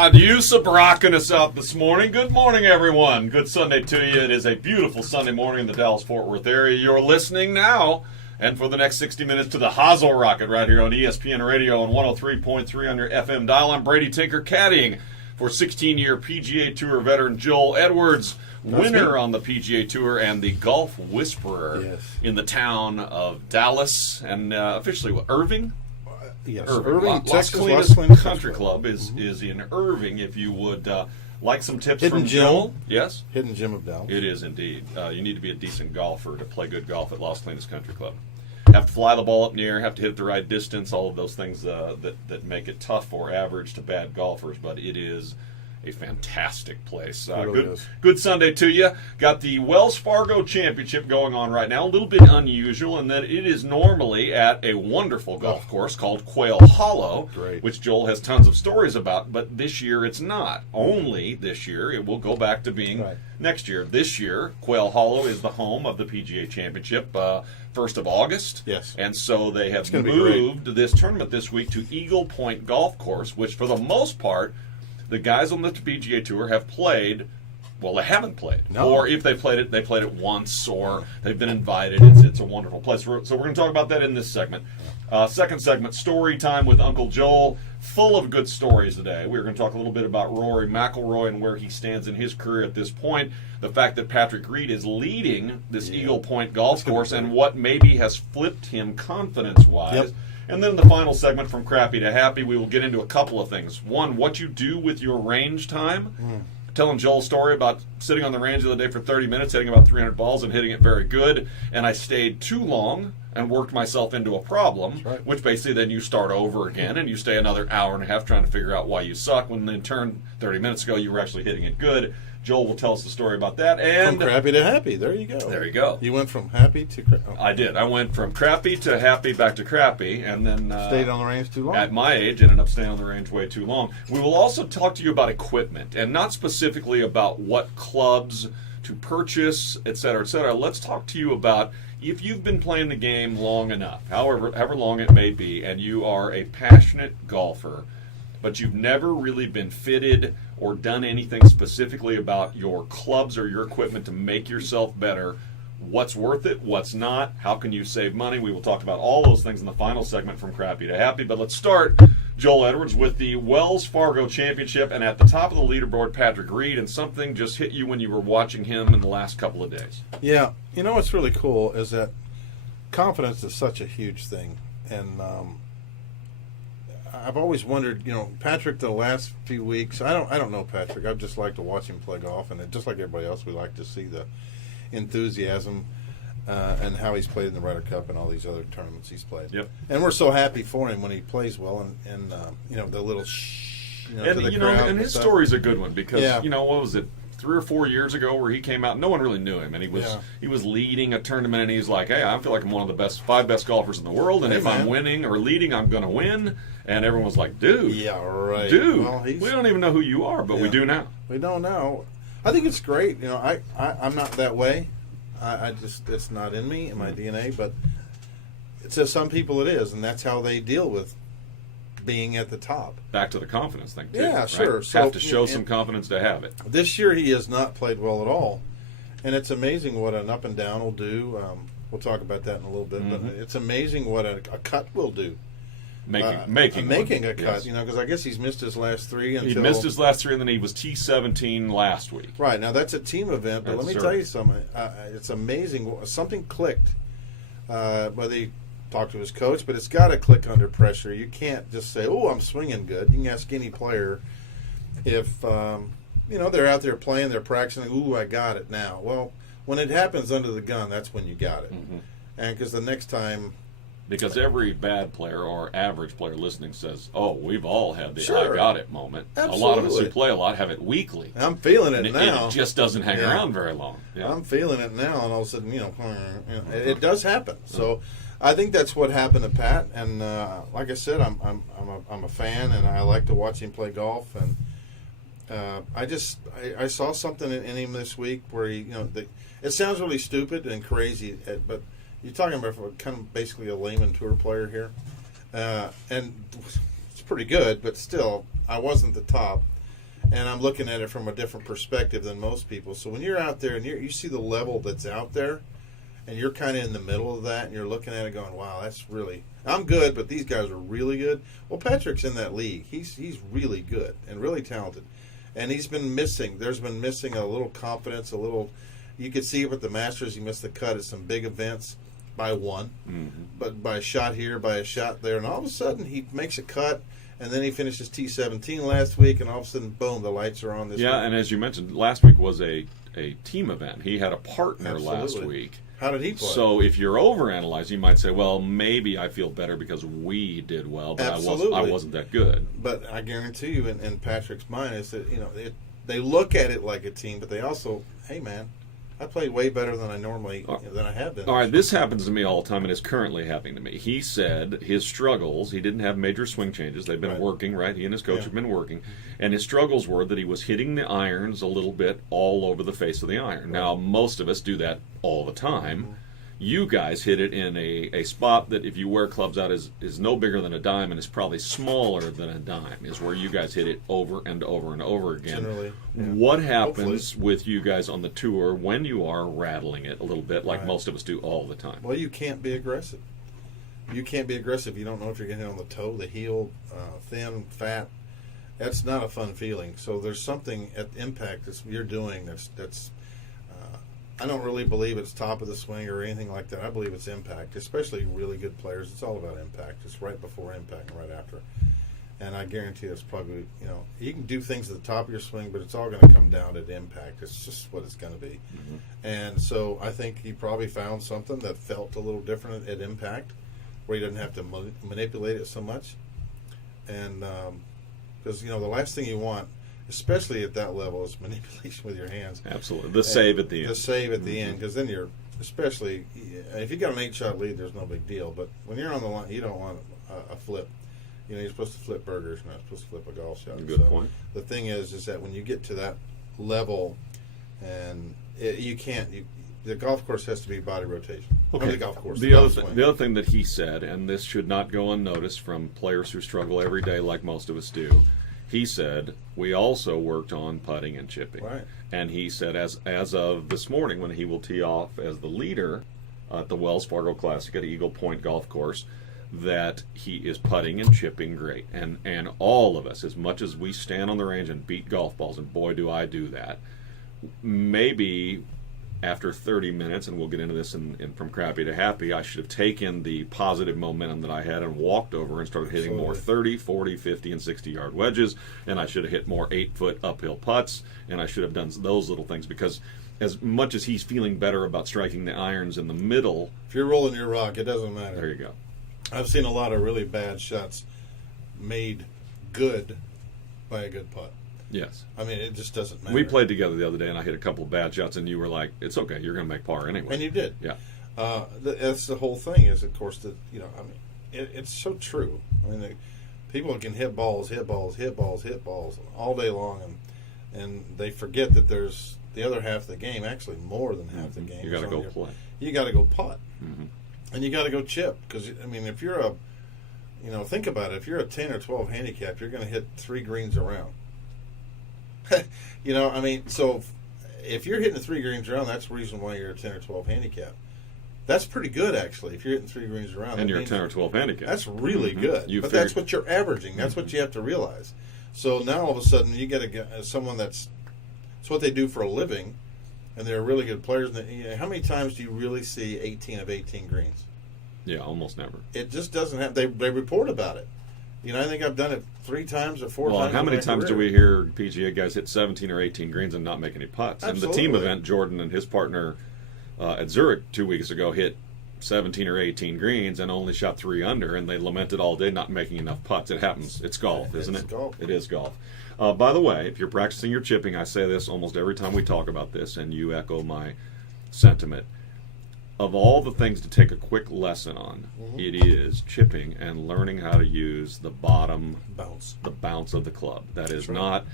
Todd Yusuf rocking us out this morning. Good morning, everyone. Good Sunday to you. It is a beautiful Sunday morning in the Dallas-Fort Worth area. You're listening now and for the next 60 minutes to the Hozel Rocket right here on ESPN Radio on 103.3 on your FM dial. I'm Brady Tinker caddying for 16-year PGA Tour veteran Joel Edwards, winner on the PGA Tour and the golf whisperer in the town of Dallas and officially Irving? Yes, Irving, Texas, Las Colinas Country Club is in Irving. If you would like some tips Hidden from gem. Joel, yes, Hidden gem of Dallas. it is indeed. You need to be a decent golfer to play good golf at Las Colinas Country Club. Have to fly the ball up near, have to hit it the right distance, all of those things that make it tough or average to bad golfers. But it is a fantastic place. Really Good Sunday to you. Got the Wells Fargo Championship going on right now. A little bit unusual in that it is normally at a wonderful golf course called Quail Hollow, which Joel has tons of stories about, but this year it's not. Only this year. It will go back to being next year. This year, Quail Hollow is the home of the PGA Championship, 1st of August. Yes. And so they have moved this tournament this week to Eagle Point Golf Course, which for the most part, the guys on the PGA Tour have played. Well, they haven't played. No. Or if they played it once, or they've been invited. It's a wonderful place. So we're going to talk about that in this segment. Second segment, story time with Uncle Joel. Full of good stories today. We're going to talk a little bit about Rory McIlroy and where he stands in his career at this point. The fact that Patrick Reed is leading this Eagle Point golf course and what maybe has flipped him confidence-wise. Yep. And then the final segment, from crappy to happy, we will get into a couple of things. One, what you do with your range time. Telling Joel's story about sitting on the range the other day for 30 minutes, hitting about 300 balls and hitting it very good. And I stayed too long and worked myself into a problem, which basically then you start over again and you stay another hour and a half trying to figure out why you suck when in turn 30 minutes ago you were actually hitting it good. Joel will tell us the story about that. And from crappy to happy. There you go. There you go. You went from happy to crappy. Oh. I did. I went from crappy to happy back to crappy, and then stayed on the range too long. At my age, ended up staying on the range way too long. We will also talk to you about equipment, and not specifically about what clubs to purchase, et cetera, et cetera. Let's talk to you about if you've been playing the game long enough, however long it may be, and you are a passionate golfer, but you've never really been fitted or done anything specifically about your clubs or your equipment to make yourself better. What's worth it? What's not? How can you save money? We will talk about all those things in the final segment from Crappy to Happy. But let's start, Joel Edwards, with the Wells Fargo Championship, and at the top of the leaderboard, Patrick Reed, and something just hit you when you were watching him in the last couple of days. Yeah. You know what's really cool is that confidence is such a huge thing. And I've always wondered, Patrick, the last few weeks, I don't know Patrick. I've just liked to watch him play golf, and just like everybody else, we like to see the enthusiasm and how he's played in the Ryder Cup and all these other tournaments he's played. Yep. And we're so happy for him when he plays well, and the little shh, to the crowd. And his story's a good one because what was it? 3 or 4 years ago where he came out, no one really knew him, and he was leading a tournament, and he's like, hey, I feel like I'm one of the five best golfers in the world, and if I'm winning or leading, I'm going to win. And everyone was like, dude. Yeah, right. Dude, well, we don't even know who you are, but we do now. We don't know. I think it's great. I'm not that way. I just, it's not in me, in my DNA, but it says some people it is, and that's how they deal with being at the top. Back to the confidence thing, too. Yeah, right? sure. So, have to show some confidence to have it. This year he has not played well at all, and it's amazing what an up and down will do. We'll talk about that in a little bit, but it's amazing what a cut will do. Making a cut, because I guess he's missed his last three. He missed his last three, and then he was T17 last week. Right, now that's a team event, but let me tell you something. It's amazing. Something clicked, whether he talked to his coach, but it's got to click under pressure. You can't just say, oh, I'm swinging good. You can ask any player if, they're out there playing, they're practicing, ooh, I got it now. Well, when it happens under the gun, that's when you got it. And because the next time... Because every bad player or average player listening says, oh, we've all had the I got it moment. Absolutely. A lot of us who play a lot have it weekly. I'm feeling it now. It just doesn't hang around very long. Yeah. I'm feeling it now, and all of a sudden, it does happen. So I think that's what happened to Pat, and like I said, I'm a fan, and I like to watch him play golf, and I saw something in him this week where he, it sounds really stupid and crazy, but you're talking about kind of basically a layman tour player here, and it's pretty good, but still, I wasn't the top. and I'm looking at it from a different perspective than most people. So when you're out there and you see the level that's out there, and you're kind of in the middle of that, and you're looking at it going, wow, that's really, I'm good, but these guys are really good. Well, Patrick's in that league. He's really good and really talented. And there's been missing a little confidence, you could see it with the Masters. He missed the cut at some big events by one, but by a shot here, by a shot there. And all of a sudden, he makes a cut, and then he finishes T17 last week, and all of a sudden, boom, the lights are on this week. And as you mentioned, last week was a team event. He had a partner last week. How did he play? So if you're overanalyzing, you might say, well, maybe I feel better because we did well, but I wasn't that good. But I guarantee you, in Patrick's mind, is that they look at it like a team, but they also, hey man, I played way better than I normally than I have been. All right, this happens to me all the time, and it's currently happening to me. He said his struggles, he didn't have major swing changes. They've been working, right? He and his coach have been working. And his struggles were that he was hitting the irons a little bit all over the face of the iron. Right. Now, most of us do that all the time. You guys hit it in a spot that, if you wear clubs out, is no bigger than a dime and is probably smaller than a dime, is where you guys hit it over and over and over again. Generally, what happens with you guys on the tour when you are rattling it a little bit, like most of us do all the time? Well, you can't be aggressive. You can't be aggressive. You don't know if you're getting hit on the toe, the heel, thin, fat. That's not a fun feeling. So there's something at impact that you're doing that's I don't really believe it's top of the swing or anything like that. I believe it's impact, especially really good players. It's all about impact. It's right before impact and right after. And I guarantee that's probably, you can do things at the top of your swing, but it's all going to come down to impact. It's just what it's going to be. And so I think he probably found something that felt a little different at impact, where he doesn't have to manipulate it so much. And because, the last thing you want, especially at that level, is manipulation with your hands. Absolutely. The save at the end. The save at the end, because then you're, especially, if you got an 8-shot lead, there's no big deal. But when you're on the line, you don't want a flip. You're supposed to flip burgers, you're not supposed to flip a golf shot. Good point. The thing is that when you get to that level, and you can't, the golf course has to be body rotation. Okay. The golf course. The other thing that he said, and this should not go unnoticed from players who struggle every day like most of us do, he said, we also worked on putting and chipping. Right. And he said, as of this morning, when he will tee off as the leader at the Wells Fargo Classic at Eagle Point Golf Course, that he is putting and chipping great. And all of us, as much as we stand on the range and beat golf balls, and boy, do I do that, maybe after 30 minutes, and we'll get into this in From Crappy to Happy, I should have taken the positive momentum that I had and walked over and started hitting more 30, 40, 50, and 60-yard wedges, and I should have hit more 8-foot uphill putts, and I should have done those little things, because as much as he's feeling better about striking the irons in the middle... If you're rolling your rock, it doesn't matter. There you go. I've seen a lot of really bad shots made good by a good putt. Yes. I mean, it just doesn't matter. We played together the other day, and I hit a couple of bad shots, and you were like, it's okay, you're going to make par anyway. And you did. Yeah. That's the whole thing is, of course, that, it's so true. I mean, people can hit balls all day long, and they forget that there's the other half of the game, actually more than half the game. You got to go play. You got to go putt. And you got to go chip, because, if you're think about it, if you're a 10 or 12 handicap, you're going to hit 3 greens around. So if you're hitting 3 greens around, that's the reason why you're a 10 or 12 handicap. That's pretty good, actually, if you're hitting 3 greens around. And you're a 10 or 12 handicap. That's really good. But that's what you're averaging. That's what you have to realize. So now all of a sudden you get someone that's what they do for a living, and they're really good players. How many times do you really see 18 of 18 greens? Yeah, almost never. It just doesn't have. They report about it. I think I've done it 3 times or 4 times. Well, how many times do we hear PGA guys hit 17 or 18 greens and not make any putts? Absolutely. And the team event, Jordan and his partner at Zurich 2 weeks ago hit 17 or 18 greens and only shot 3 under, and they lamented all day not making enough putts. It happens. It's golf, isn't it? It's golf. It is golf. By the way, if you're practicing your chipping, I say this almost every time we talk about this, and you echo my sentiment. Of all the things to take a quick lesson on, it is chipping and learning how to use the bottom bounce, the bounce of the club. That is not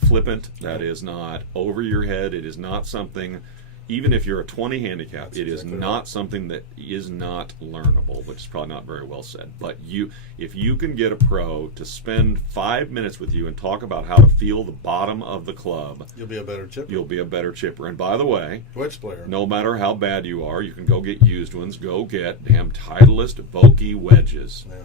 flippant. That is not over your head. It is not something even if you're a 20 handicap, That's it is exactly not right. something that is not learnable, which is probably not very well said. But if you can get a pro to spend 5 minutes with you and talk about how to feel the bottom of the club, You'll be a better chipper. you'll be a better chipper. And by the way, Wedge player. no matter how bad you are, you can go get used ones. Go get damn Titleist Vokey wedges. Yeah.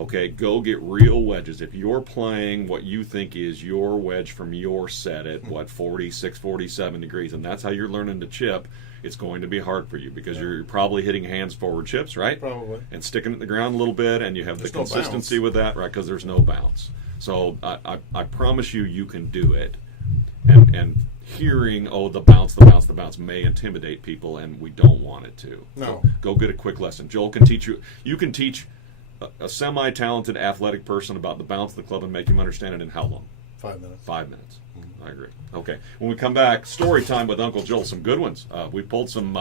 Okay, go get real wedges. If you're playing what you think is your wedge from your set at, 46, 47 degrees, and that's how you're learning to chip, it's going to be hard for you because you're probably hitting hands forward chips, right? Probably. And sticking it in the ground a little bit, and you have There's the no consistency bounce. with that, right? Because there's no bounce. So I promise you can do it. And hearing, the bounce may intimidate people, and we don't want it to. No. So go get a quick lesson. Joel can teach you. You can teach a semi-talented athletic person about the bounce of the club and make him understand it in how long? 5 minutes. 5 minutes. I agree. Okay. When we come back, story time with Uncle Joel. Some good ones. We pulled some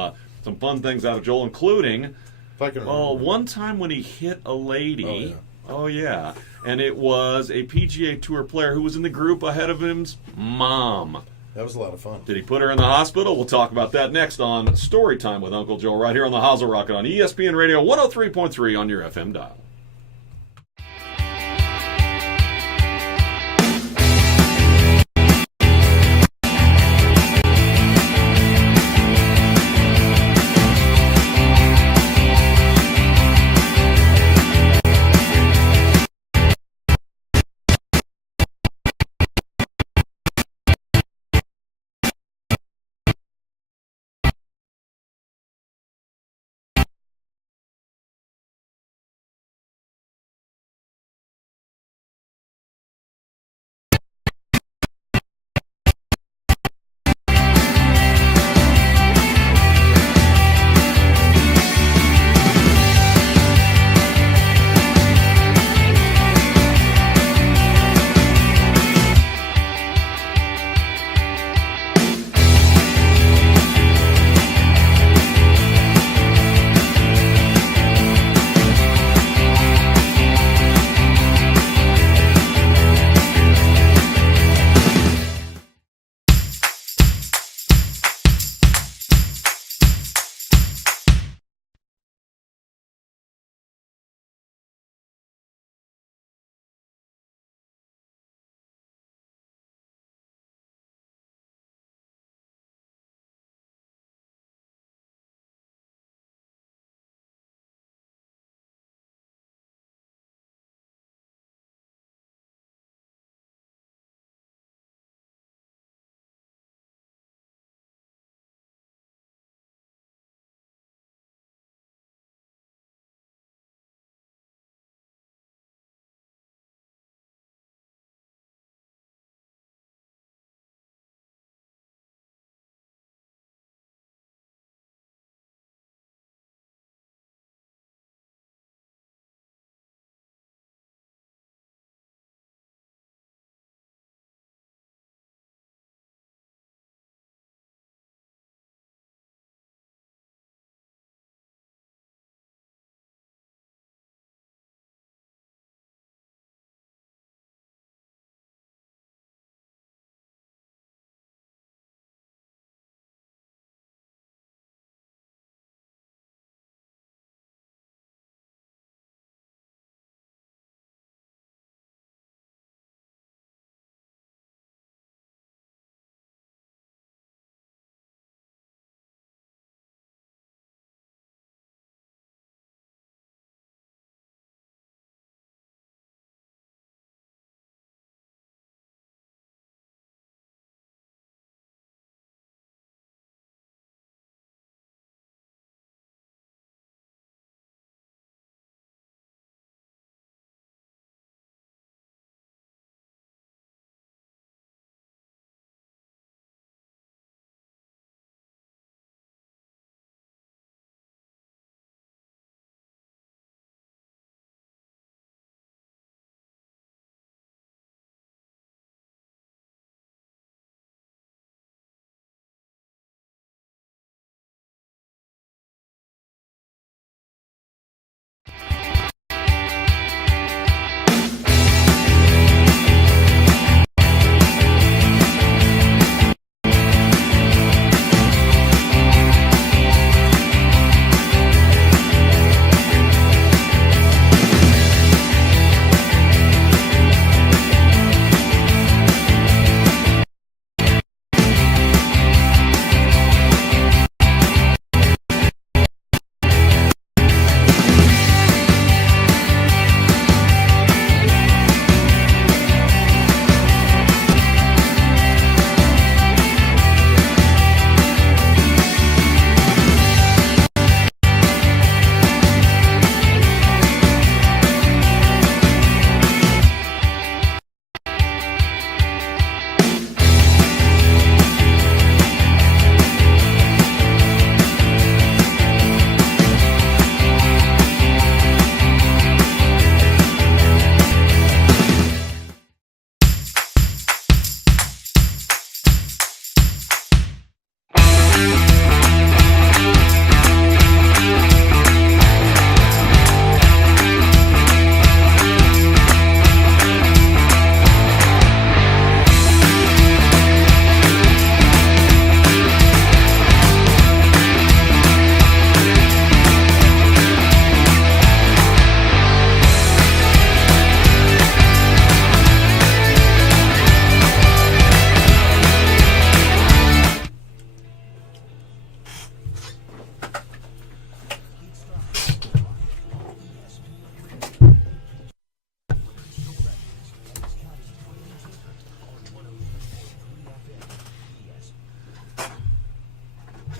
fun things out of Joel, including, If I can remember. one time when he hit a lady. Oh, Oh, yeah. And it was a PGA Tour player who was in the group ahead of him's mom. That was a lot of fun. Did he put her in the hospital? We'll talk about that next on Story Time with Uncle Joel right here on the Hozel Rocket on ESPN Radio 103.3 on your FM dial.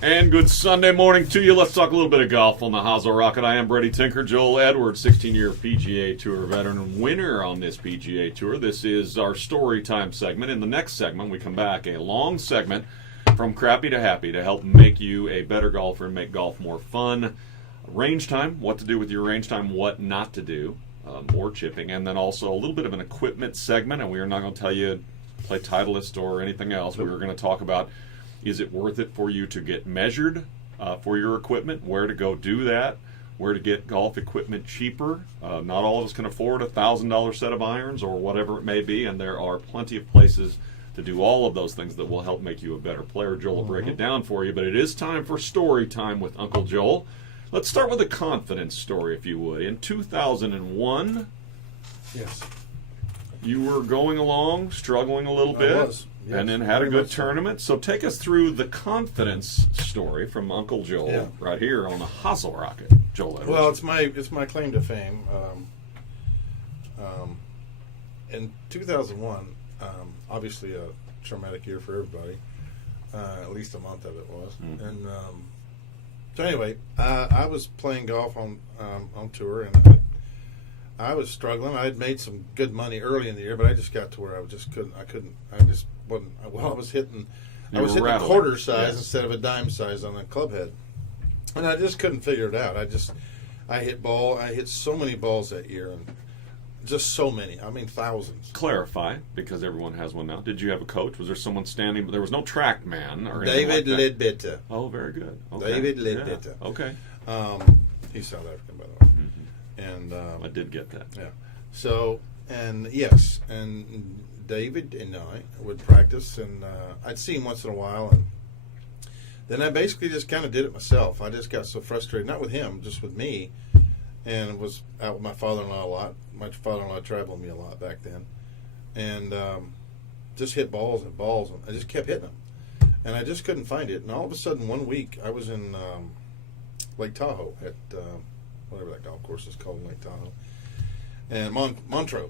And good Sunday morning to you. Let's talk a little bit of golf on the Hozel Rocket. I am Brady Tinker. Joel Edwards, 16-year PGA Tour veteran, winner on this PGA Tour. This is our story time segment. In the next segment, we come back, a long segment from crappy to happy to help make you a better golfer and make golf more fun. Range time, what to do with your range time, what not to do, more chipping, and then also a little bit of an equipment segment. And we are not going to tell you play Titleist or anything else. We are going to talk about, is it worth it for you to get measured for your equipment, where to go do that, where to get golf equipment cheaper. Not all of us can afford a $1,000 set of irons or whatever it may be, and there are plenty of places to do all of those things that will help make you a better player. Joel will break it down for you, but it is time for story time with Uncle Joel. Let's start with a confidence story, if you would. In 2001, yes, you were going along, struggling a little bit, yes, and then had a good tournament. So take us through the confidence story from Uncle Joel right here on the Hozel Rocket. Joel Edwards. Well, it's my claim to fame. In 2001, obviously a traumatic year for everybody. At least a month of it was, and. So anyway, I was playing golf on tour, and I was struggling. I had made some good money early in the year, but I just got to where I just couldn't. I just wasn't. Well, I was hitting a quarter size instead of a dime size on the club head, and I just couldn't figure it out. I hit so many balls that year, and just so many. I mean, thousands. Clarify, because everyone has one now. Did you have a coach? Was there someone standing? There was no track man or David anything like that. Ledbetter. Oh, very good. Okay. David Ledbetter. Yeah. Okay. He's South African, by the way. And I did get that. Yeah. So, and yes, and David and I would practice, and I'd see him once in a while, and then I basically just kind of did it myself. I just got so frustrated, not with him, just with me, and was out with my father-in-law a lot. My father-in-law traveled with me a lot back then, and just hit balls and balls, and I just kept hitting them, and I just couldn't find it. And all of a sudden, one week, I was in Lake Tahoe at whatever that golf course is called in Lake Tahoe, and Montreux,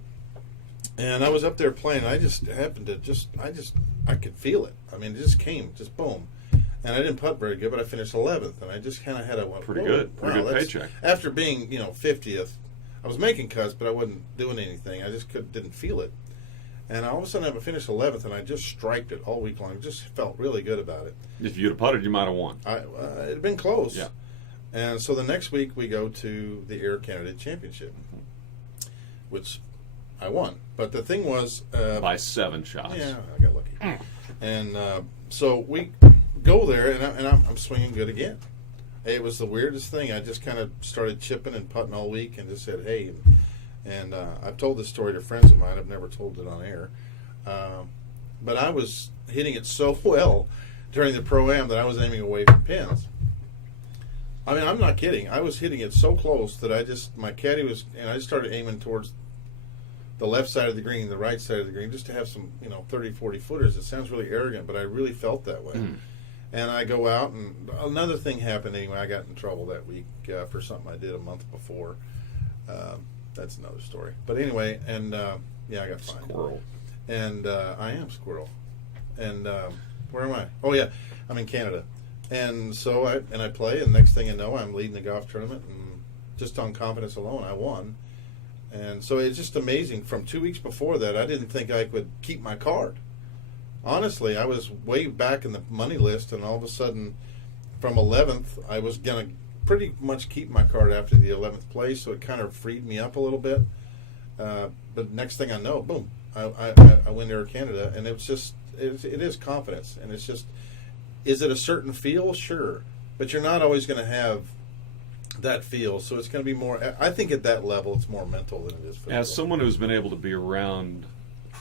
and I was up there playing. And I just happened to I could feel it. I mean, it just came, just boom. And I didn't putt very good, but I finished 11th, and I just kind of had pretty good paycheck. After being 50th, I was making cuts, but I wasn't doing anything. I just didn't feel it. And all of a sudden, I finished 11th, and I just striked it all week long. I just felt really good about it. If you'd have putted, you might have won. It had been close. Yeah. And so the next week, we go to the Air Canada Championship, which I won. But the thing was... by 7 shots. Yeah, I got lucky. And so we go there, and I'm swinging good again. It was the weirdest thing. I just kind of started chipping and putting all week and just said, hey. And I've told this story to friends of mine. I've never told it on air. But I was hitting it so well during the Pro-Am that I was aiming away from pins. I mean, I'm not kidding. I was hitting it so close that my caddy was, and I just started aiming towards the left side of the green, the right side of the green, just to have some, 30, 40 footers. It sounds really arrogant, but I really felt that way. And I go out, and another thing happened anyway. I got in trouble that week for something I did a month before. That's another story. But anyway, and I got fined. Squirrel. And I am squirrel. And where am I? Oh yeah, I'm in Canada. And so I play, and next thing I know, I'm leading the golf tournament, and just on confidence alone, I won. And so it's just amazing. From 2 weeks before that, I didn't think I could keep my card. Honestly, I was way back in the money list, and all of a sudden, from 11th, I was going to pretty much keep my card after the 11th place, so it kind of freed me up a little bit. But next thing I know, boom, I win Air Canada, and it is confidence, and it's just, is it a certain feel? Sure, but you're not always going to have that feel, so it's going to be more, I think at that level, it's more mental than it is physical. As someone who's been able to be around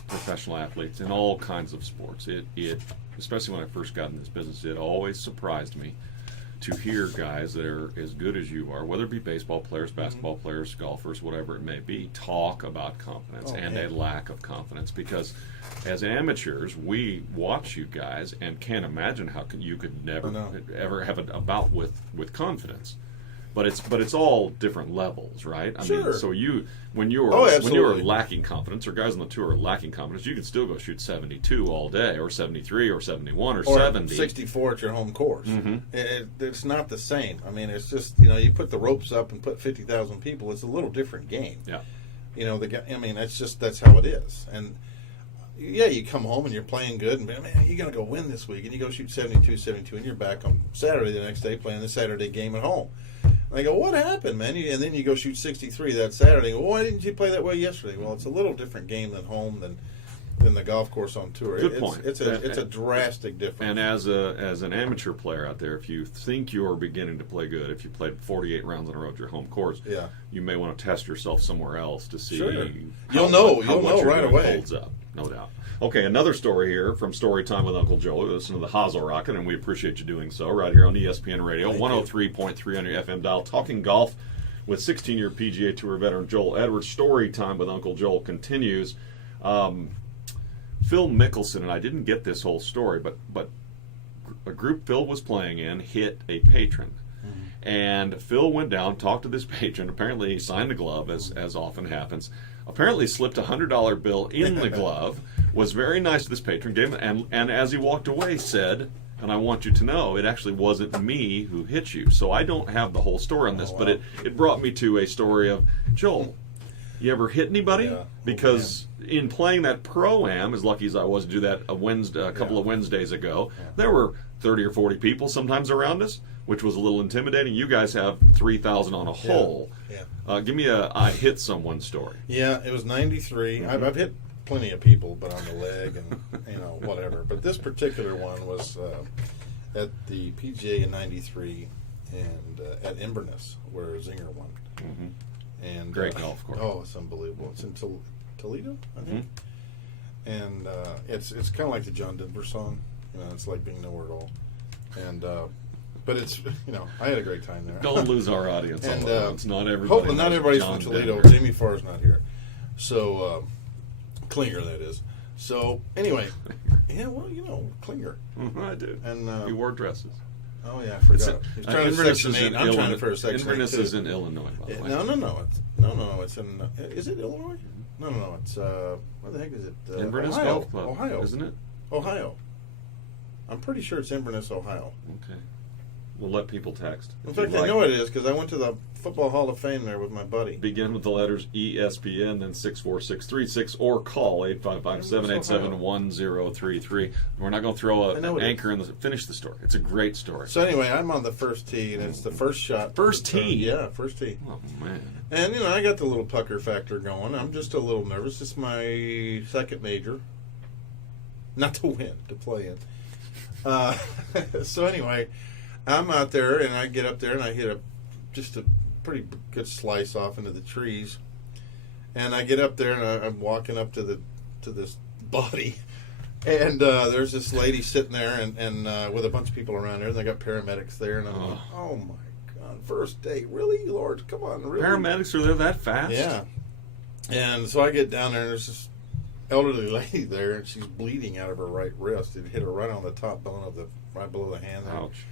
professional athletes in all kinds of sports, it especially when I first got in this business, it always surprised me to hear guys that are as good as you are, whether it be baseball players, basketball players, golfers, whatever it may be, talk about confidence a lack of confidence. Because as amateurs, we watch you guys and can't imagine how you could never ever have a bout with confidence. But it's all different levels, right? I Sure. mean, so when you're lacking confidence, or guys on the tour are lacking confidence, you can still go shoot 72 all day, or 73, or 71, or 70, 64 at your home course. Mm-hmm. It's not the same. I mean, it's just you put the ropes up and put 50,000 people. It's a little different game. Yeah. That's how it is. And yeah, you come home and you're playing good, and man, you're gonna go win this week, and you go shoot 72, and you're back on Saturday the next day playing the Saturday game at home. And I go, what happened, man? And then you go shoot 63 that Saturday. Well, why didn't you play that way yesterday? Well, it's a little different game than home than the golf course on tour. Good point. It's a drastic difference. And as an amateur player out there, if you think you're beginning to play good, if you played 48 rounds in a row at your home course, you may want to test yourself somewhere else to see. Sure. You'll know right away. Holds up, no doubt. Okay, another story here from Storytime with Uncle Joe. Listen to the Hozel Rocket, and we appreciate you doing so right here on ESPN Radio, 103.3 on your FM dial. Talking golf with 16-year PGA Tour veteran Joel Edwards. Storytime with Uncle Joel continues. Phil Mickelson, and I didn't get this whole story, but a group Phil was playing in hit a patron. Mm-hmm. And Phil went down, talked to this patron. Apparently he signed the glove, as often happens. Apparently slipped a $100 bill in the glove, was very nice to this patron, gave him, and as he walked away said, and I want you to know, it actually wasn't me who hit you. So I don't have the whole story on this, but it brought me to a story of, Joel, you ever hit anybody? Yeah. Because in playing that Pro-Am, as lucky as I was to do that a couple of Wednesdays ago, there were 30 or 40 people sometimes around us, which was a little intimidating. You guys have 3,000 on a hole. Yeah. Give me a I hit someone story. Yeah, it was 93. Mm-hmm. I've hit plenty of people, but on the leg and whatever. But this particular one was at the PGA in 93 and at Inverness, where Zinger won. Mm-hmm. And great golf course. Oh, it's unbelievable. It's in Toledo, I think. Mm-hmm. And it's kind of like the John Denver song. It's like being nowhere at all. And but it's I had a great time there. Don't lose our audience. And it's not everybody. Hopefully, not everybody's from Toledo. Denver. Jamie Farr's not here, so Klinger, that is. So anyway, Klinger. Mm-hmm, I do. And he wore dresses. Oh yeah, I forgot. He's trying to Section 8. I'm trying to for a Section 8. Inverness is in Illinois, by the way. No. It's in. Is it Illinois? No. It's where the heck is it? Inverness Ohio. Golf Club, Ohio, isn't it? Ohio. I'm pretty sure it's Inverness, Ohio. Okay. We'll let people text. In fact, I know it is because I went to the Football Hall of Fame there with my buddy. Begin with the letters ESPN, then 64636, or call 855-787-1033. We're not going to throw an anchor in the finish the story. It's a great story. So anyway, I'm on the first tee, and it's the first shot. First tee? Yeah, first tee. Oh, man. And, I got the little pucker factor going. I'm just a little nervous. It's my second major. Not to win, to play in. So anyway, I'm out there, and I get up there, and I hit just a pretty good slice off into the trees. And I get up there, and I'm walking up to this body, and there's this lady sitting there, and with a bunch of people around her, and they got paramedics there, and I'm like, oh my God, first date, really, Lord, come on, really? Paramedics are there that fast? Yeah. And so I get down there, and there's this elderly lady there, and she's bleeding out of her right wrist. It hit her right on the top bone of right below the hand. Ouch.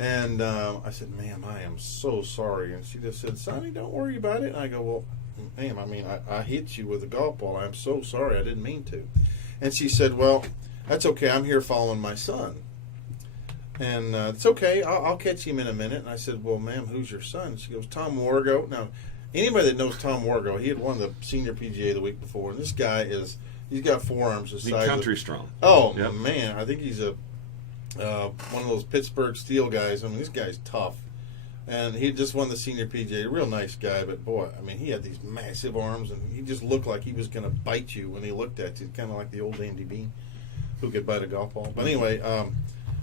And I said, ma'am, I am so sorry. And she just said, Sonny, don't worry about it. And I go, well, ma'am, I hit you with a golf ball. I'm so sorry. I didn't mean to. And she said, well, that's okay. I'm here following my son. And it's okay. I'll catch him in a minute. And I said, well, ma'am, who's your son? She goes, Tom Wargo. Now, anybody that knows Tom Wargo, he had won the senior PGA the week before. And this guy he's got forearms the size country strong. Oh, yep. Man. I think he's one of those Pittsburgh Steel guys. I mean, this guy's tough. And he just won the senior PGA. Real nice guy, but boy, he had these massive arms, and he just looked like he was going to bite you when he looked at you. Kind of like the old Andy Bean, who could bite a golf ball. But anyway,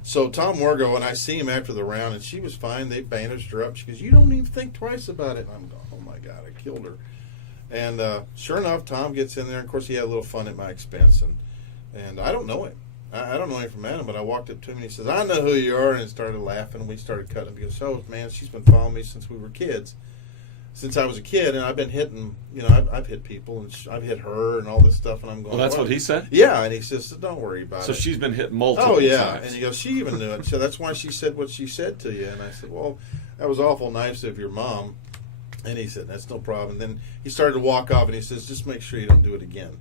so Tom Wargo, and I see him after the round, and she was fine. They bandaged her up. She goes, you don't even think twice about it. And I'm going, oh my God, I killed her. And sure enough, Tom gets in there. Of course, he had a little fun at my expense, and I don't know him. I don't know him from Adam, but I walked up to him and he says, I know who you are, and he started laughing, and we started cutting. He goes, oh, man, she's been following me since we were kids. Since I was a kid, and I've been hitting, I've hit people, and I've hit her and all this stuff, and I'm going, well, that's what he said? Yeah, and he says, don't worry about it. So she's been hit multiple times. Oh, yeah, and he goes, she even knew it. So that's why she said what she said to you. And I said, well, that was awful nice of your mom. And he said, that's no problem. And then he started to walk off, and he says, just make sure you don't do it again.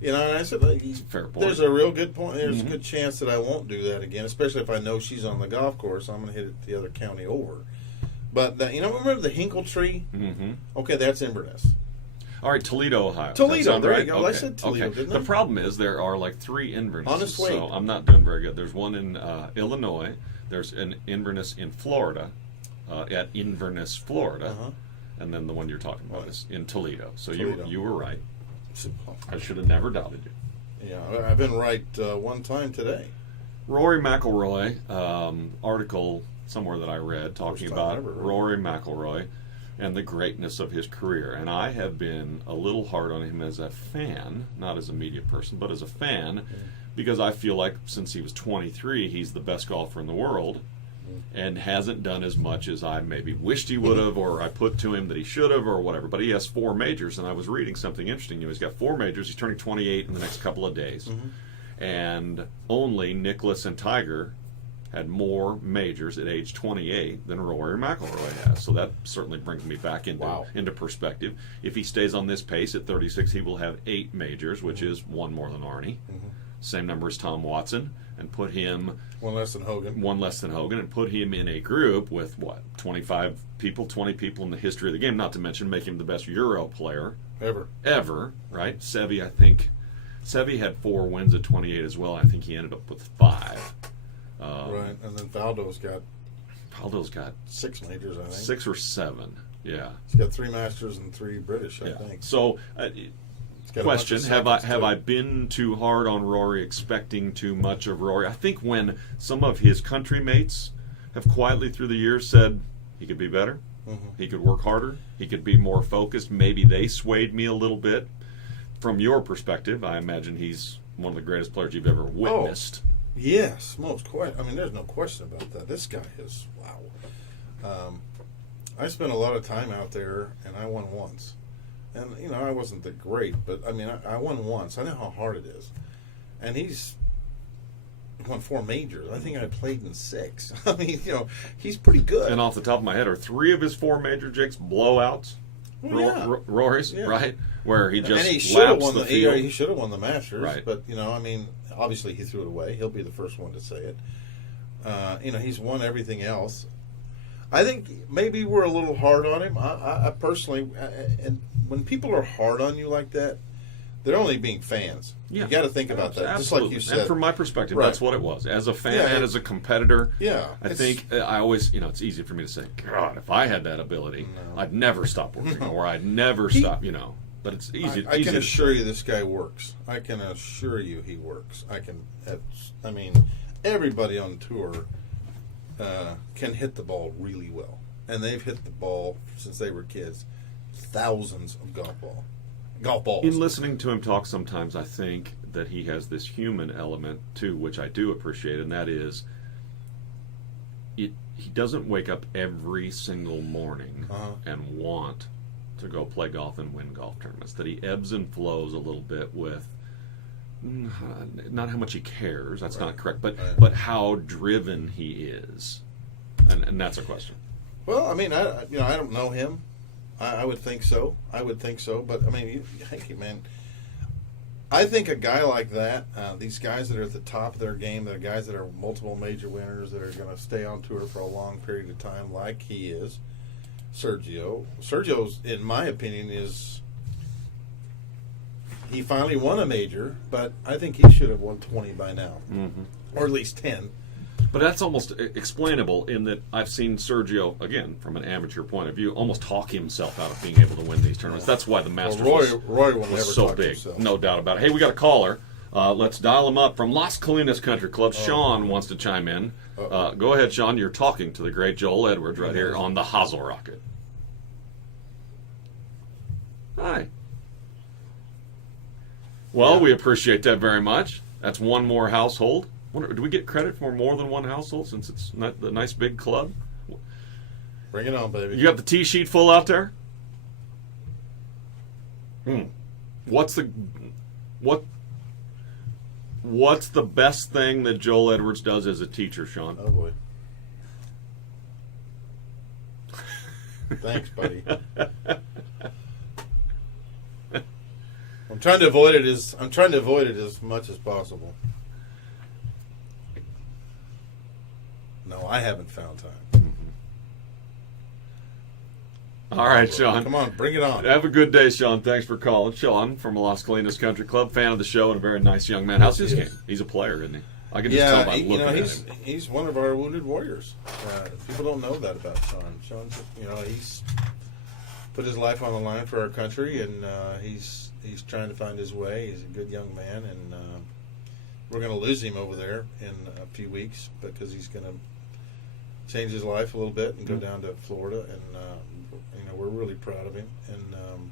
You know, and I said, fair point. There's a real good point. There's a good chance that I won't do that again, especially if I know she's on the golf course. I'm going to hit it the other county over. But, remember the Hinkle tree? Mm-hmm. Okay, that's Inverness. All right, Toledo, Ohio. Toledo, there right? you go. Okay. I said Toledo, didn't I? The problem is there are like 3 Inverness. Honest Wade. So I'm not doing very good. There's one in Illinois. There's an Inverness in Florida, at Inverness, Florida. Uh-huh. And then the one you're talking about is in Toledo. So Toledo. you were right. I should have never doubted you. Yeah, I've been right one time today. Rory McIlroy, article somewhere that I read talking about Rory McIlroy and the greatness of his career. And I have been a little hard on him as a fan, not as a media person, but as a fan, because I feel like since he was 23, he's the best golfer in the world. And hasn't done as much as I maybe wished he would have, or I put to him that he should have, or whatever. But he has 4 majors, and I was reading something interesting. He's got 4 majors. He's turning 28 in the next couple of days. And only Nicklaus and Tiger had more majors at age 28 than Rory McIlroy has. So that certainly brings me back into perspective. If he stays on this pace at 36, he will have 8 majors, which is 1 more than Arnie. Same number as Tom Watson, and put him... 1 less than Hogan. 1 less than Hogan, and put him in a group with, 20 people in the history of the game, not to mention make him the best Euro player ever, right? Seve had 4 wins at 28 as well. I think he ended up with 5. Right, and then Faldo's got 6 majors, I think. 6 or 7, yeah. He's got 3 Masters and 3 British, I think. So... question, have I been too hard on Rory, expecting too much of Rory? I think when some of his country mates have quietly through the years said he could be better, he could work harder, he could be more focused, maybe they swayed me a little bit. From your perspective, I imagine he's one of the greatest players you've ever witnessed. Yes, there's no question about that. This guy is, wow. I spent a lot of time out there, and I won once. And, I wasn't that great, but, I won once. I know how hard it is. And he's won 4 majors. I think I played in 6. He's pretty good. And off the top of my head, are 3 of his 4 major jigs blowouts? Rory's, right? Where he just laps the field. He should have won the Masters. Right. But, obviously he threw it away. He'll be the first one to say it. He's won everything else. I think maybe we're a little hard on him. I personally, and when people are hard on you like that, they're only being fans. Yeah. You got to think about that. Absolutely. Just like you said. And from my perspective, that's what it was. As a fan and as a competitor, I think I always, it's easy for me to say, God, if I had that ability, I'd never stop working, or I'd never stop, But it's easy. I can assure you this guy works. I can assure you he works. Everybody on tour can hit the ball really well. And they've hit the ball since they were kids. Thousands of golf balls. In listening to him talk sometimes, I think that he has this human element too, which I do appreciate, and that is he doesn't wake up every single morning and want to go play golf and win golf tournaments. That he ebbs and flows a little bit with not how much he cares, that's not correct, but how driven he is. And that's a question. Well, I don't know him. I would think so. But, I think a guy like that, these guys that are at the top of their game, that are guys that are multiple major winners, that are going to stay on tour for a long period of time, like he is, Sergio's, in my opinion, he finally won a major, but I think he should have won 20 by now, or at least 10. But that's almost explainable in that I've seen Sergio, again, from an amateur point of view, almost talk himself out of being able to win these tournaments. That's why the Masters Roy will was never so talk big. himself. No doubt about it. Hey, we got a caller. Let's dial him up from Las Colinas Country Club. Sean wants to chime in. Go ahead, Sean. You're talking to the great Joel Edwards right here on the Hozel Rocket. Hi. Well, we appreciate that very much. That's one more household. Do we get credit for more than one household since it's not the nice big club? Bring it on, baby. You got the tee sheet full out there? What's the best thing that Joel Edwards does as a teacher, Sean? Oh boy. Thanks, buddy. I'm trying to avoid it as much as possible. No, I haven't found time. All right, Sean. Come on, bring it on. Have a good day, Sean. Thanks for calling. Sean from Las Colinas Country Club, fan of the show and a very nice young man. How's his game? He's a player, isn't he? I can just tell by looking at him. He's one of our wounded warriors. People don't know that about Sean. Sean's, he's put his life on the line for our country, and he's trying to find his way. He's a good young man, and we're going to lose him over there in a few weeks because he's going to change his life a little bit and go down to Florida, and we're really proud of him. And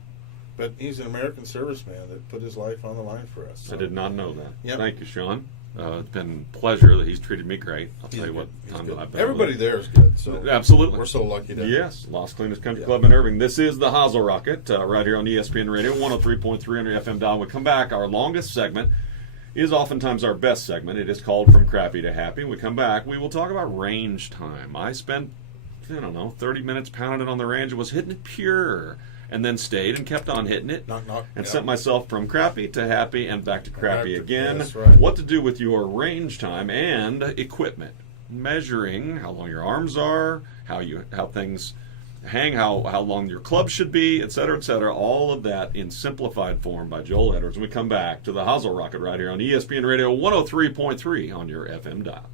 but he's an American serviceman that put his life on the line for us. So. I did not know that. Yep. Thank you, Sean. It's been a pleasure that he's treated me great. I'll tell you what, time that I've been. Everybody there is good. So absolutely, we're so lucky to. Yes, Las Colinas Country Club in Irving. This is the Hozel Rocket right here on ESPN Radio 103.3 on your FM dial. We come back. Our longest segment is oftentimes our best segment. It is called From Crappy to Happy. We come back. We will talk about range time. I spent 30 minutes pounding it on the range. It was hitting it pure. And then stayed and kept on hitting it. Sent myself from crappy to happy and back to crappy again. That's right. What to do with your range time and equipment. Measuring how long your arms are, how things hang, how long your club should be, et cetera, et cetera. All of that in simplified form by Joel Edwards. We come back to the Hozel Rocket right here on ESPN Radio 103.3 on your FM dial.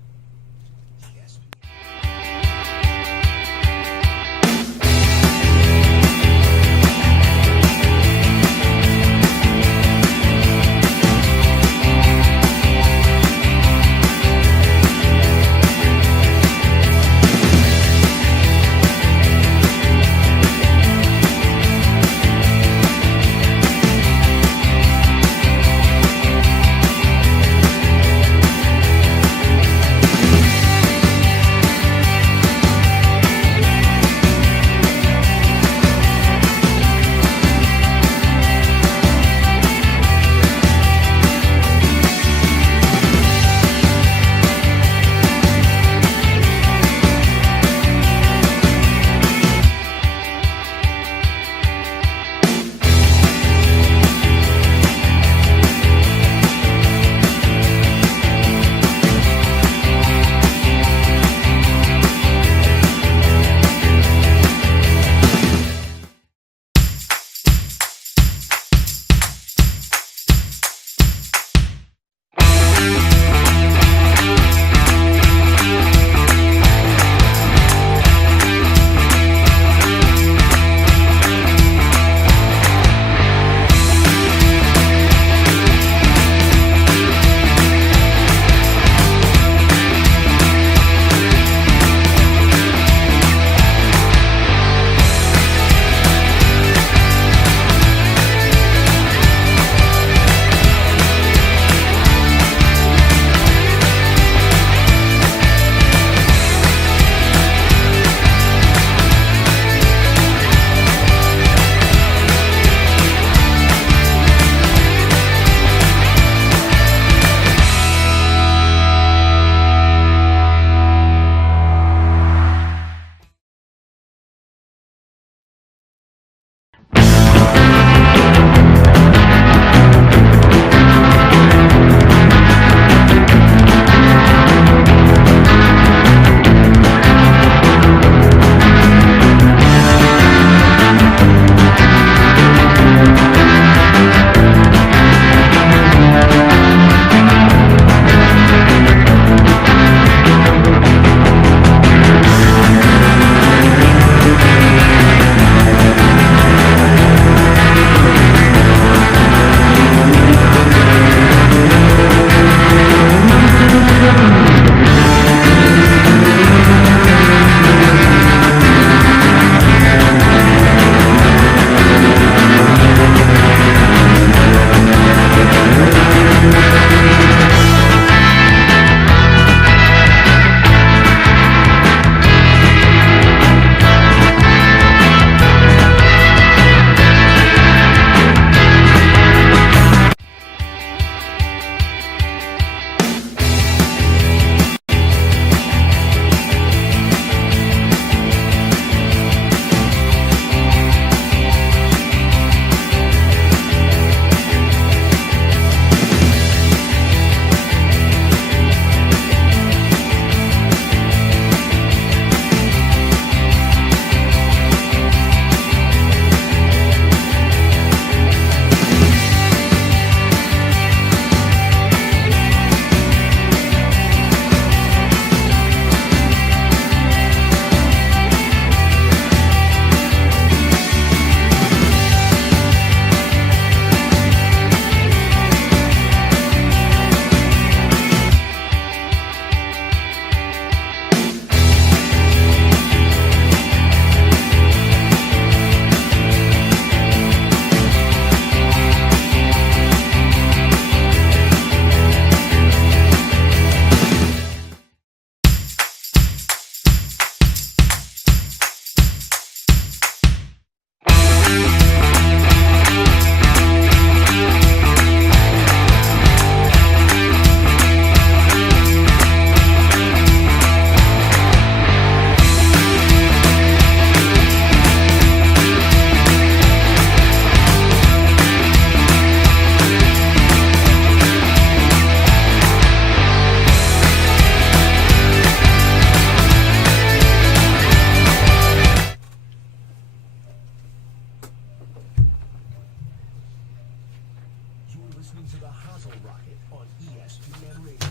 listening to the Hozel Rocket on ESPN Radio,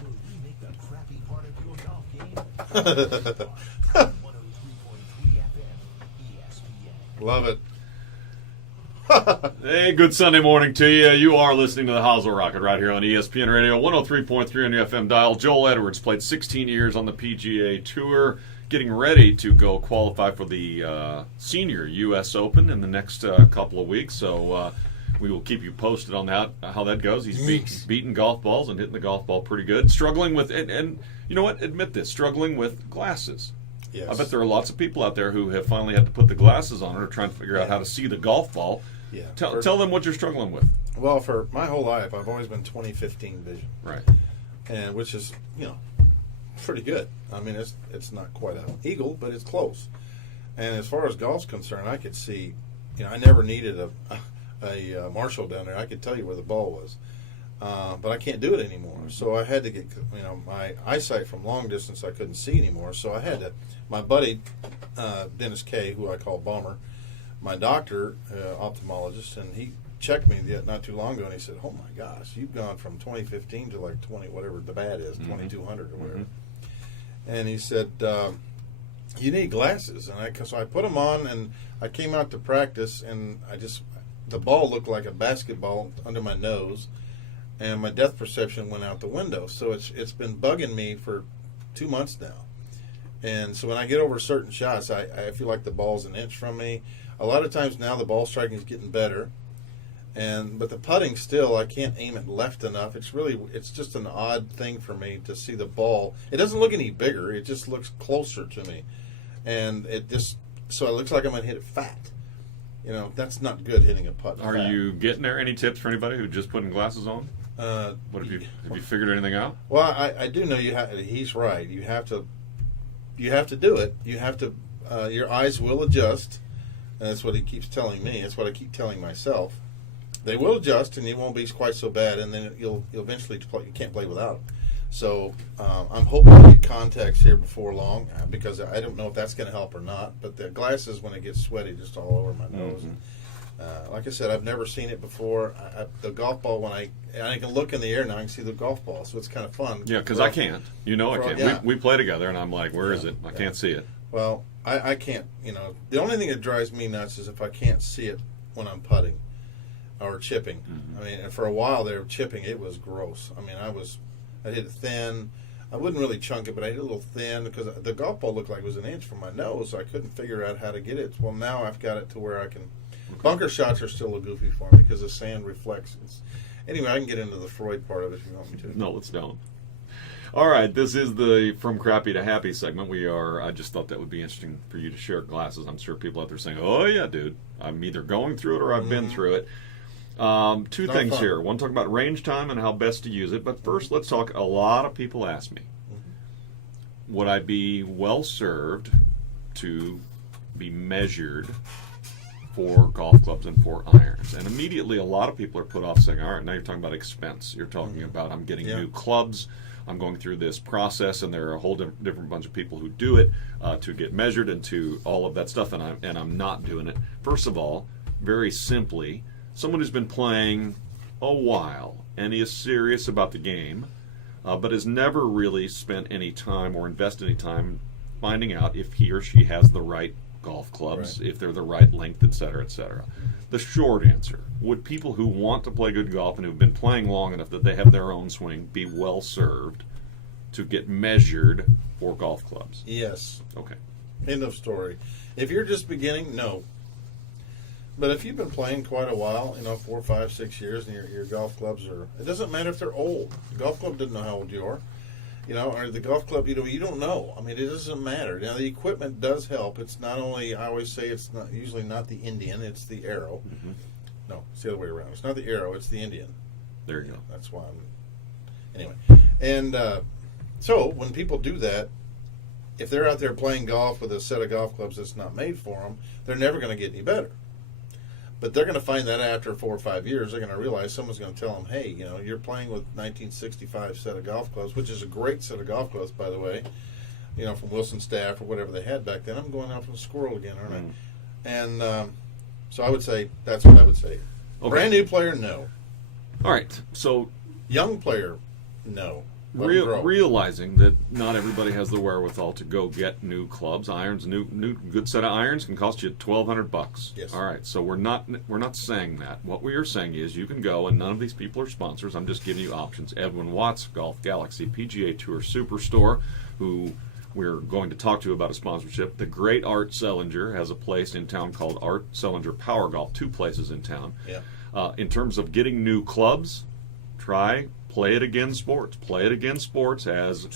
where we make the crappy part of your golf game 103.3 FM ESPN. Love it. Hey, good Sunday morning to you. You are listening to the Hozel Rocket right here on ESPN Radio, 103.3 on your FM dial. Joel Edwards played 16 years on the PGA Tour, getting ready to go qualify for the Senior U.S. Open in the next couple of weeks. So we will keep you posted on that, how that goes. He's beating golf balls and hitting the golf ball pretty good. Struggling with, and you know what, admit this, struggling with glasses. Yes. I bet there are lots of people out there who have finally had to put the glasses on or trying to figure out how to see the golf ball. Yeah. Tell them what you're struggling with. Well, for my whole life, I've always been 20/15 vision. Right. And which is, pretty good. I mean, it's not quite an eagle, but it's close. And as far as golf's concerned, I could see, I never needed a Marshall down there. I could tell you where the ball was. But I can't do it anymore. So I had to get, my eyesight from long distance I couldn't see anymore. So I had to, my buddy, Dennis K., who I call Bomber, my doctor, ophthalmologist, and he checked me not too long ago, and he said, "Oh my gosh, you've gone from 2015 to like 20, whatever the bad is, 2200 or whatever." And he said, "You need glasses." And so I put them on, and I came out to practice, and the ball looked like a basketball under my nose, and my depth perception went out the window. So it's been bugging me for 2 months now. And so when I get over certain shots, I feel like the ball's an inch from me. A lot of times now the ball striking is getting better, but the putting still, I can't aim it left enough. It's just an odd thing for me to see the ball. It doesn't look any bigger. It just looks closer to me, and so it looks like I'm going to hit it fat. That's not good hitting a putt. Are you getting there? Any tips for anybody who's just putting glasses on? What have you figured anything out? Well, I do know he's right. You have to do it. You have to. Your eyes will adjust. And that's what he keeps telling me. That's what I keep telling myself. They will adjust, and it won't be quite so bad. And then you'll eventually play. You can't play without them. So I'm hoping to get contacts here before long, because I don't know if that's going to help or not. But the glasses, when it gets sweaty, just all over my nose. And, like I said, I've never seen it before. The golf ball, when I can look in the air now, I can see the golf ball, so it's kind of fun. Yeah, because I can't. I can't. Yeah. We play together, and I'm like, where is it? I can't see it. Well, I can't. The only thing that drives me nuts is if I can't see it when I'm putting or chipping. I mean, and for a while there, chipping, it was gross. I mean, I hit it thin. I wouldn't really chunk it, but I hit it a little thin because the golf ball looked like it was an inch from my nose, so I couldn't figure out how to get it. Well, now I've got it to where I can. Bunker shots are still a goofy for me because the sand reflects. Anyway, I can get into the Freud part of it if you want me to. No, let's don't. All right, this is the From Crappy to Happy segment. I just thought that would be interesting for you to share glasses. I'm sure people out there saying, "Oh yeah, dude, I'm either going through it or I've been through it." Two things fun. here. One, talk about range time and how best to use it. But first, let's talk. A lot of people ask me, would I be well served to be measured for golf clubs and for irons? And immediately, a lot of people are put off saying, "All right, now you're talking about expense. You're talking about I'm getting new clubs. I'm going through this process, and there are a whole different bunch of people who do it to get measured and to all of that stuff, and I'm not doing it." First of all, very simply, someone who's been playing a while and is serious about the game, but has never really spent any time or invested any time finding out if he or she has the right golf clubs, if they're the right length, et cetera, et cetera. The short answer, would people who want to play good golf and who've been playing long enough that they have their own swing be well served to get measured for golf clubs? Yes. Okay. End of story. If you're just beginning, no. But if you've been playing quite a while, 4, 5, 6 years, and your golf clubs are, it doesn't matter if they're old. The golf club doesn't know how old you are. Or the golf club, you don't know. I mean, it doesn't matter. Now, the equipment does help. It's not only, I always say it's not usually not the Indian, it's the arrow. No, it's the other way around. It's not the arrow, it's the Indian. There you go. That's why anyway. And so, when people do that, if they're out there playing golf with a set of golf clubs that's not made for them, they're never going to get any better. But they're going to find that after 4 or 5 years, they're going to realize someone's going to tell them, hey, you're playing with 1965 set of golf clubs, which is a great set of golf clubs, by the way, from Wilson Staff or whatever they had back then. I'm going out from the squirrel again, aren't I? And so I would say, that's what I would say. Okay. Brand new player, no. All right, so Young player, no. Let 'em grow. realizing that not everybody has the wherewithal to go get new clubs, irons, new good set of irons can cost you $1,200. Yes. All right, so we're not saying that. What we are saying is you can go, and none of these people are sponsors. I'm just giving you options. Edwin Watts, Golf Galaxy, PGA Tour Superstore, who we're going to talk to you about a sponsorship. The great Art Sellinger has a place in town called Art Sellinger Power Golf, 2 places in town. Yeah. In terms of getting new clubs, try Play It Again Sports. Play It Again Sports has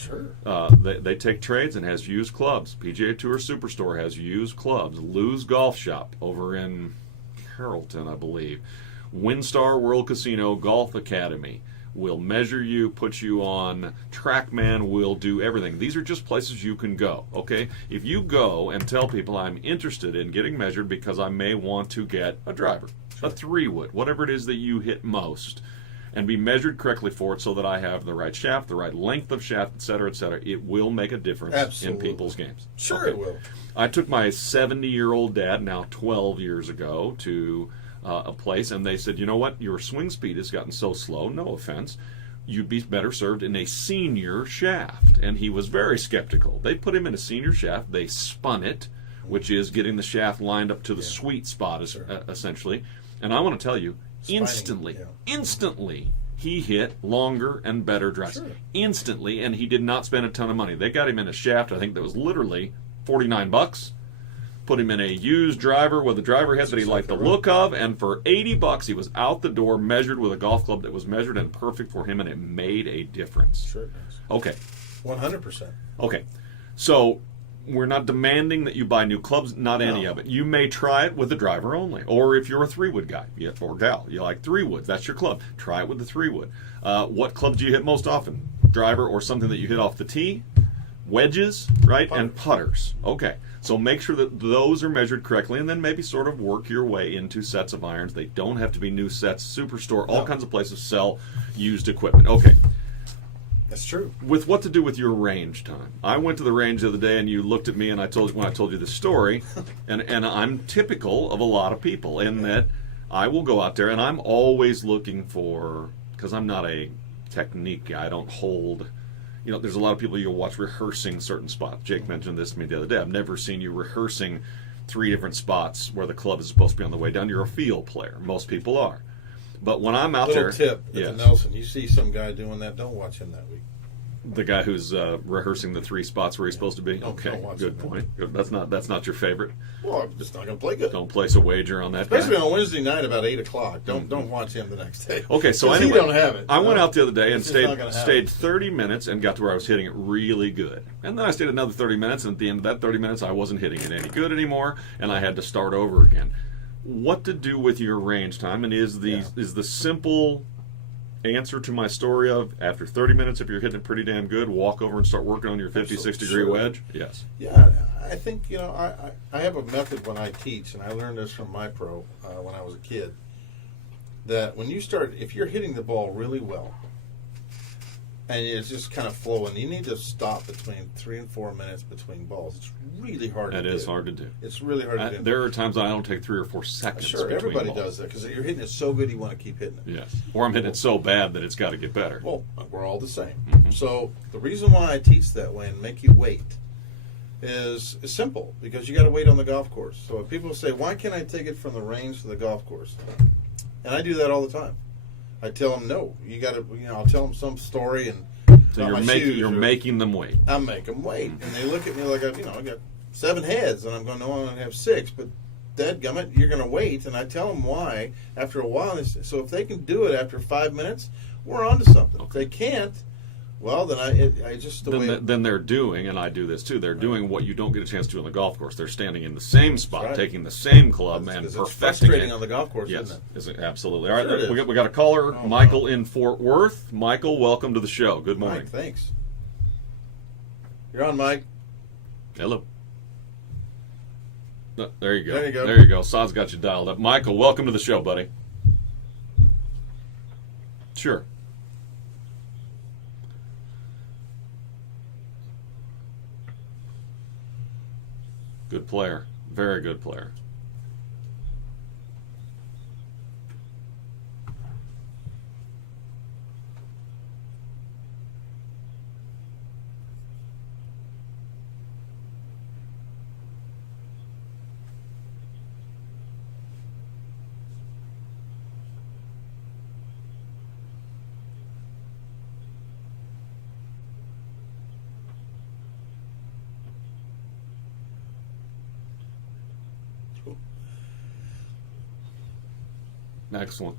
they take trades and has used clubs. PGA Tour Superstore has used clubs. Lou's Golf Shop over in Carrollton, I believe. WinStar World Casino Golf Academy will measure you, put you on. TrackMan will do everything. These are just places you can go, okay? If you go and tell people I'm interested in getting measured because I may want to get a driver, a 3-wood, whatever it is that you hit most, and be measured correctly for it so that I have the right shaft, the right length of shaft, etc., etc., it will make a difference Absolutely. in people's games. Sure Okay. it will. I took my 70-year-old dad, now 12 years ago, to a place, and they said, you know what, your swing speed has gotten so slow, no offense, you'd be better served in a senior shaft. And he was very skeptical. They put him in a senior shaft, they spun it, which is getting the shaft lined up to the sweet spot, essentially. And I want to tell you, instantly, he hit longer and better drives. Sure. Instantly, and he did not spend a ton of money. They got him in a shaft, I think that was literally $49. Put him in a used driver with a driver head that he liked the look of, and for $80 he was out the door, measured with a golf club that was measured and perfect for him, and it made a difference. Sure it does. Okay. 100%. Okay. So we're not demanding that you buy new clubs, not any of it. You may try it with the driver only. Or if you're a 3-wood guy or gal, you like 3-woods, that's your club. Try it with the 3-wood. What club do you hit most often? Driver or something that you hit off the tee? Wedges, right? Putter. And putters. Okay. So make sure that those are measured correctly, and then maybe sort of work your way into sets of irons. They don't have to be new sets. Superstore, all kinds of places sell used equipment. Okay. That's true. With what to do with your range time. I went to the range the other day, and you looked at me, and I told you this story, and I'm typical of a lot of people in that I will go out there, and I'm always looking for, because I'm not a technique guy, I don't hold, there's a lot of people you'll watch rehearsing certain spots. Jake mentioned this to me the other day. I've never seen you rehearsing 3 different spots where the club is supposed to be on the way down. You're a field player. Most people are. But when I'm out Little there... tip, at the Nelson, you see some guy doing that, don't watch him that week. The guy who's rehearsing the 3 spots where he's supposed to be? Don't watch good him. point. Good. That's not your favorite? Well, I'm just not going to play good. Don't place a wager on that Especially guy? on Wednesday night about 8 o'clock. Don't watch him the next day. Okay, so 'Cause anyway, he don't have it. I went out the other day and It's just not gonna happen. stayed 30 minutes and got to where I was hitting it really good. And then I stayed another 30 minutes, and at the end of that 30 minutes, I wasn't hitting it any good anymore, and I had to start over again. What to do with your range time, and is the simple answer to my story of after 30 minutes, if you're hitting it pretty damn good, walk over and start working on your 56 degree wedge? Yes. Yeah, I think, I have a method when I teach, and I learned this from my pro when I was a kid, that when you start, if you're hitting the ball really well, and it's just kind of flowing, you need to stop between 3 and 4 minutes between balls. It's really hard to do. That is hard to do. It's really hard to do. There are times I don't take 3 or 4 seconds. Sure, between everybody balls. does that because you're hitting it so good you want to keep hitting it. Yes. Or I'm hitting it so bad that it's got to get better. Well, we're all the same. Mm-hmm. So the reason why I teach that way and make you wait is simple, because you got to wait on the golf course. So if people say, why can't I take it from the range to the golf course? And I do that all the time. I tell them, no, you got to, I'll tell them some story and So you're making them wait. I make them wait, and they look at me like I got 7 heads, and I'm going, no, I'm going to have 6, but dadgummit, you're going to wait, and I tell them why after a while. So if they can do it after 5 minutes, we're on to something. If they can't, well, then I just then they're doing, and I do this too. They're doing what you don't get a chance to do on the golf course. They're standing in the same spot, taking the same club, and perfecting it's frustrating it on the golf course, yes, isn't it? Absolutely. All right, Sure we got a caller, Michael in Fort Worth. Michael, welcome to the show. Good morning. Mike, thanks. You're on, Mike. Hello. There you go. There you go. There you go. Sod's got you dialed up. Michael, welcome to the show, buddy. Sure. Good player. Very good player. Excellent.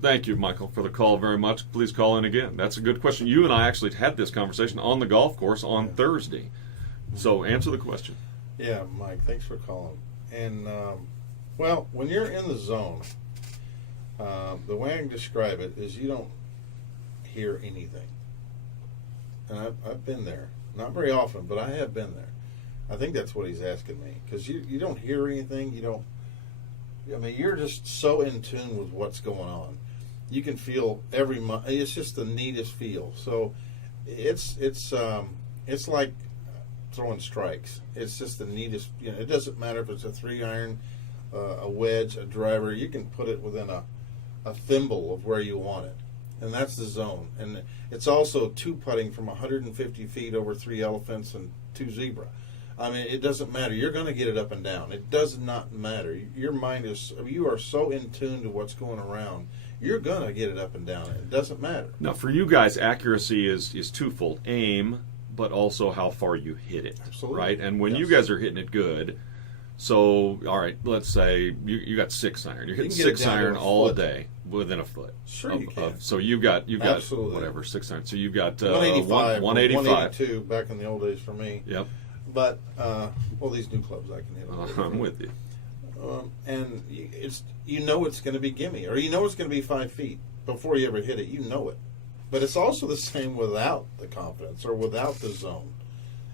Thank you, Michael, for the call very much. Please call in again. That's a good question. You and I actually had this conversation on the golf course on Thursday. So answer the question. Yeah, Mike, thanks for calling. And, well, when you're in the zone, the way I can describe it is you don't hear anything. And I've been there. Not very often, but I have been there. I think that's what he's asking me. Because you don't hear anything. You don't. I mean, you're just so in tune with what's going on. You can feel every. It's just the neatest feel. So, it's like throwing strikes. It's just the neatest. You know, it doesn't matter if it's a 3-iron, a wedge, a driver. You can put it within a thimble of where you want it, and that's the zone. And it's also 2-putting from 150 feet over 3 elephants and 2 zebra. I mean, it doesn't matter. You're going to get it up and down. It does not matter. Your mind is, you are so in tune to what's going around. You're going to get it up and down. It doesn't matter. Now, for you guys, accuracy is twofold. Aim, but also how far you hit it. Absolutely. Right? And when you guys are hitting it good, so, all right, let's say you got 6-iron. You're hitting 6-iron all day within a foot. Sure you can. So you've got Absolutely. whatever, 6-iron. So you've got 185. 182 back in the old days for me. Yep. But, well, these new clubs I can hit. I'm with you. And it's going to be gimme, or it's going to be 5 feet before you ever hit it. You know it. But it's also the same without the confidence or without the zone.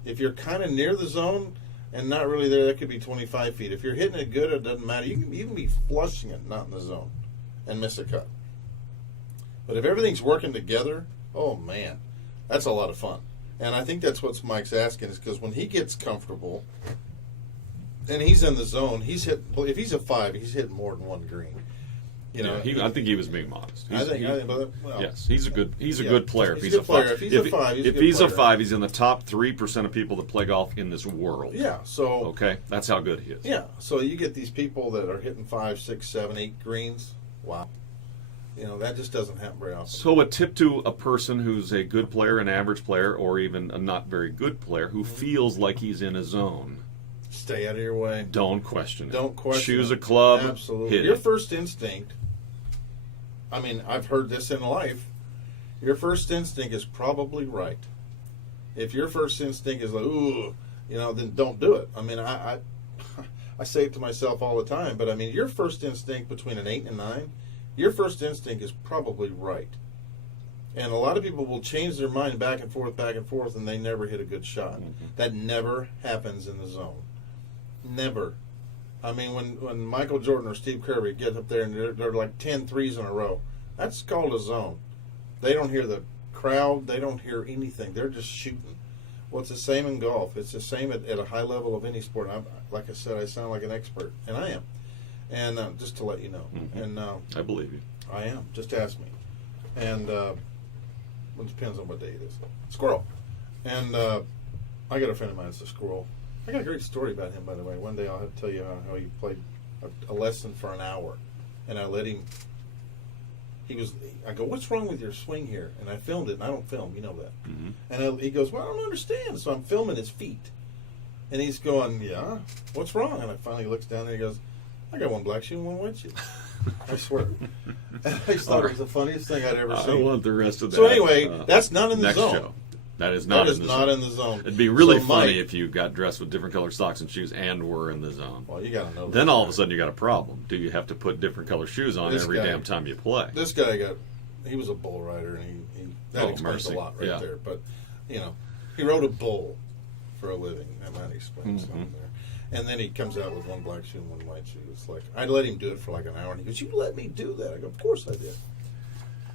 If you're kind of near the zone and not really there, that could be 25 feet. If you're hitting it good, it doesn't matter. You can be flushing it, not in the zone, and miss a cut. But if everything's working together, oh man, that's a lot of fun. And I think that's what Mike's asking, is because when he gets comfortable and he's in the zone, if he's a 5, he's hitting more than 1 green. You know, I think he was being modest. Yes, he's a good player. He's a good player. If he's a 5, if he's a 5, he's in the top 3% of people that play golf in this world. Yeah. So okay, that's how good he is. Yeah. So you get these people that are hitting 5, 6, 7, 8 greens. Wow. You know, that just doesn't happen very often. So a tip to a person who's a good player, an average player, or even a not very good player who feels like he's in a zone. Stay out of your way. Don't question it. Don't question it. Choose a club. Absolutely. Hit Your it. first instinct, I mean, I've heard this in life, your first instinct is probably right. If your first instinct is like, ooh, then don't do it. I mean, I say it to myself all the time, but I mean, your first instinct between an 8 and a 9, your first instinct is probably right. And a lot of people will change their mind back and forth, and they never hit a good shot. Mm-hmm. That never happens in the zone. Never. I mean, when Michael Jordan or Steve Kerr get up there and they're like 10 threes in a row, that's called a zone. They don't hear the crowd. They don't hear anything. They're just shooting. Well, it's the same in golf. It's the same at a high level of any sport. Like I said, I sound like an expert, and I am. And just to let you know. Mm-hmm. And I believe you. I am. Just ask me. And it depends on what day it is. Squirrel. And I got a friend of mine that's a squirrel. I got a great story about him, by the way. One day I'll have to tell you how he played a lesson for an hour. And I let him... I go, what's wrong with your swing here? And I filmed it, and I don't film, you know that. Mm-hmm. And he goes, well, I don't understand. So I'm filming his feet. And he's going, yeah, what's wrong? And I finally looks down there and he goes, I got 1 black shoe and 1 white shoe. I swear. And I just thought it was the funniest thing I'd ever seen. I want the rest of that. So anyway, that's not in the next zone. show. That is not in the zone. It'd be really funny if you got dressed with different colored socks and shoes and were in the zone. Well, you got to know. Then all of a sudden you got a problem. Do you have to put different color shoes on every damn time you play? This guy he was a bull rider, and that explains a lot right there. But, he rode a bull for a living. That might explain something there. And then he comes out with 1 black shoe and 1 white shoe. It's like, I let him do it for like an hour, and he goes, you let me do that? I go, of course I did.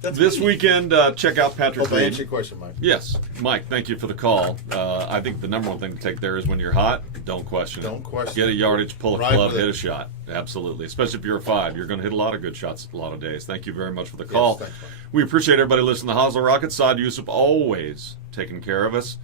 This weekend, check out Patrick Hope I Reed. answered your question, Mike. Yes. Mike, thank you for the call. I think the number one thing to take there is when you're hot, don't question it. Don't question Get a it. yardage, pull a Ride club, with hit it. a shot. Absolutely. Especially if you're a 5. You're going to hit a lot of good shots a lot of days. Thank you very much for the call. Thanks, Mike. We appreciate everybody listening to Hozel Rocket. Saad Yusuf always taking care of us.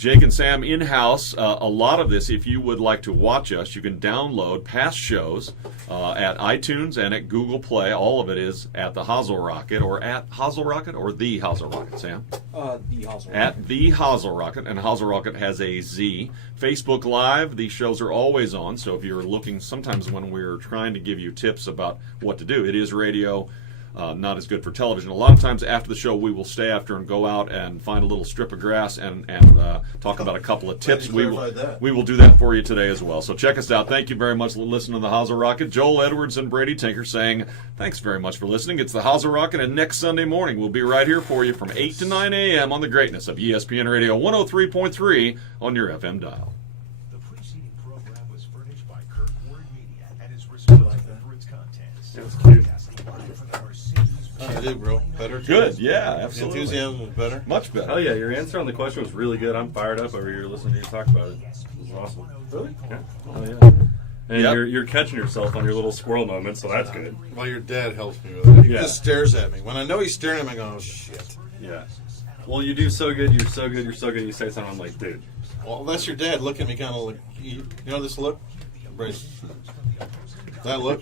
Jake and Sam in-house. A lot of this, if you would like to watch us, you can download past shows at iTunes and at Google Play. All of it is at the Hozel Rocket, or at Hozel Rocket, or the Hozel Rocket, Sam? The Hozel Rocket. At the Hozel Rocket, and Hozel Rocket has a Z. Facebook Live, these shows are always on, so if you're looking, sometimes when we're trying to give you tips about what to do, it is radio. Not as good for television. A lot of times after the show, we will stay after and go out and find a little strip of grass and talk about a couple of tips. We will do that for you today as well. So check us out. Thank you very much for listening to the Hozel Rocket. Joel Edwards and Brady Tinker saying thanks very much for listening. It's the Hozel Rocket, and next Sunday morning we'll be right here for you from 8 to 9 a.m. on the greatness of ESPN Radio 103.3 on your FM dial. The preceding program was furnished by Kirk Word Media and is responsible for its contents. It was cute. I do, bro. Better. Good, yeah, absolutely. Enthusiasm is better. Much better. Oh yeah, your answer on the question was really good. I'm fired up over here listening to you talk about it. It was awesome. Really? Yeah. Oh yeah. And Yep. you're catching yourself on your little squirrel moments, so that's good. Well, your dad helps me with it. He Yeah. just stares at me. When I know he's staring at me, I go, oh, shit. Yeah. Well, you do so good. You're so good. You're so good. You say something, I'm like, dude. Well, that's your dad looking at me kind of like, you know this look? Brace. That look?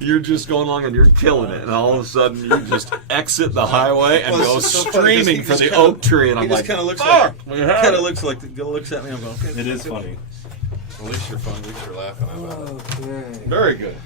You're just going along and you're killing it, and all of a sudden you just exit the highway and Well, go it's just so funny, 'cause streaming he for just the kinda- oak tree, and He I'm just like, kind of looks fuck! like, kind of looks at me. I'm going, okay. It is funny. At least you're fun. At least you're laughing about it. Very good.